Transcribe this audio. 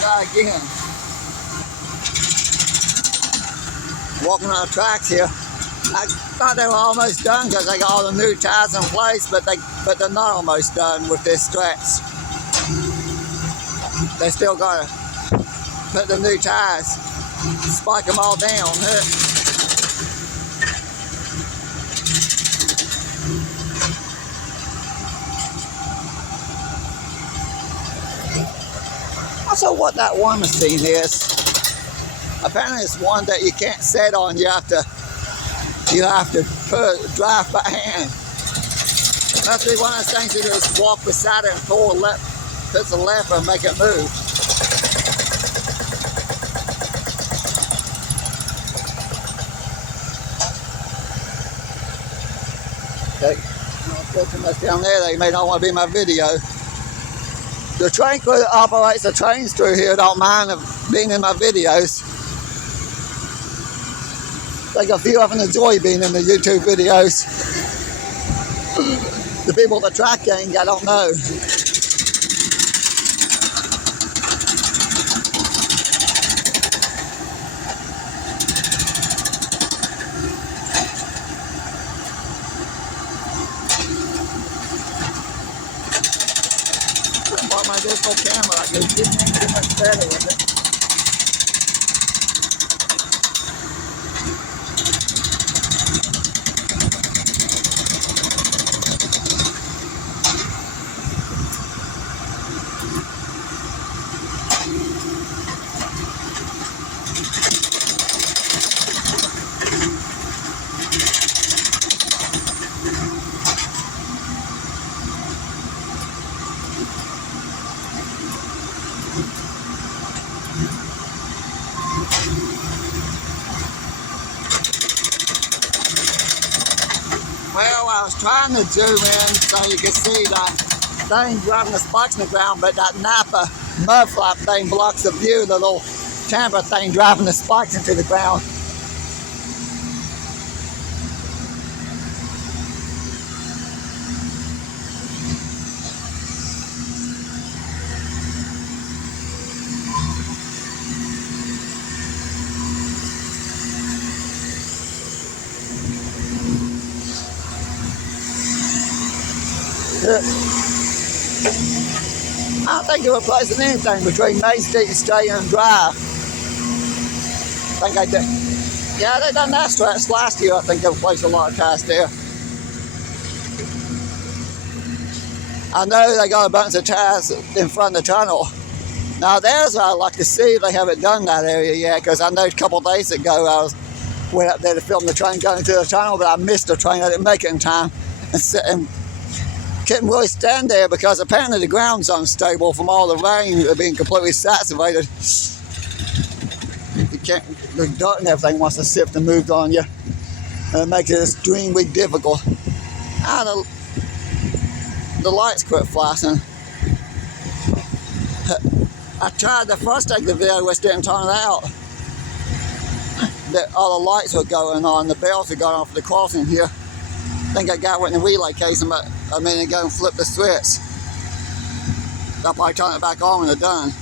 Try again. Walking on the tracks here. I thought they were almost done because they got all the new tires in place, but they're not almost done with this stretch. They still got to put the new tires, spike them all down. Also, what that one machine is, apparently it's one that you can't set on. You have to drive by hand. Must be one of those things you just walk beside it and pull a left, puts a lever and make it move. Okay, don't go too much down there. They may not want to be in my video. The train crew that operates the trains through here don't mind being in my videos. I think a few of them enjoy being in the YouTube videos. The people at the track gang, I don't know. I bought my digital camera. I could get too much better with it. Well, I was trying to zoom in so you could see that thing driving the spikes in the ground, but that Napa mud flap thing blocks the view, the little tamper thing driving the spikes into the ground. I don't think they're replacing anything between Main Street and Stadium Drive. I think they did. Yeah, they done that stretch last year. I think they replaced a lot of cars there. I know they got a bunch of tires in front of the tunnel. Now there's what I'd like to see if they haven't done that area yet, because I know a couple of days ago I went up there to film the train going through the tunnel, but I missed the train. I didn't make it in time. And couldn't really stand there because apparently the ground's unstable from all the rain being completely saturated. You can't, the dirt and everything wants to sift and move on you, and it makes it extremely difficult. And the lights quit flashing. I tried to first take the video which didn't turn it out. All the lights were going on, the bells were going off the crossing here. I think I got it in the relay case, but I mean, go and flip the switch. I'll probably turn it back on when they're done.